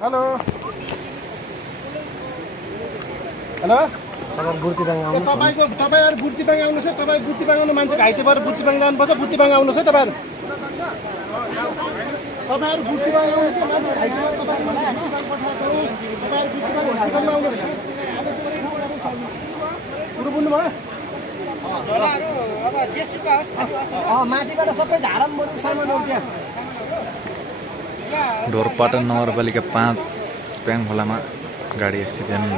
Hello hello तपाईँहरू बुर्तिबाङ आउनुहोस् है। तपाईँ बुर्तिबाङ आउनु मान्छे घाइते भएर बुर्तिबाङ जानुपर्छ। बुर्तिबाङ आउनुहोस् है तपाईँहरू बुर्तिबाङ आउनुहोस्। कुरो बुझ्नुभयो? माथिबाट सबै झारम बरु सामानहरू त्यहाँ ढोरपाटन नगरपालिका 5 प्याङ खोलामा गाडी एक्सिडेन्ट।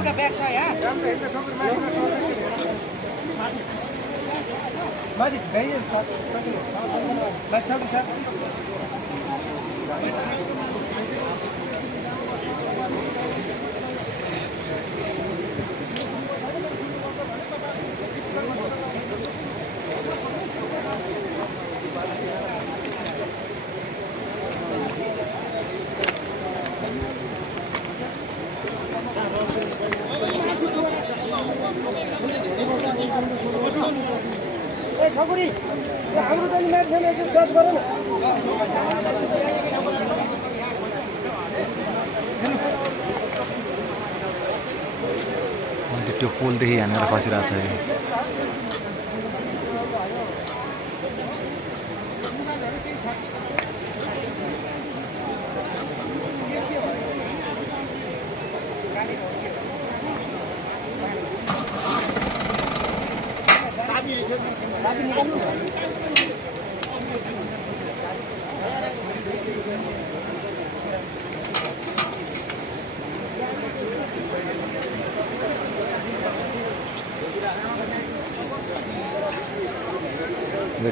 त्यो पोलदेखि हानेर खसिरहेको छ।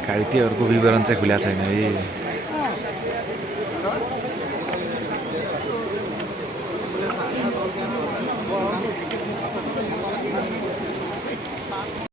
घाइतेहरूको विवरण चाहिँ खुला छैन है।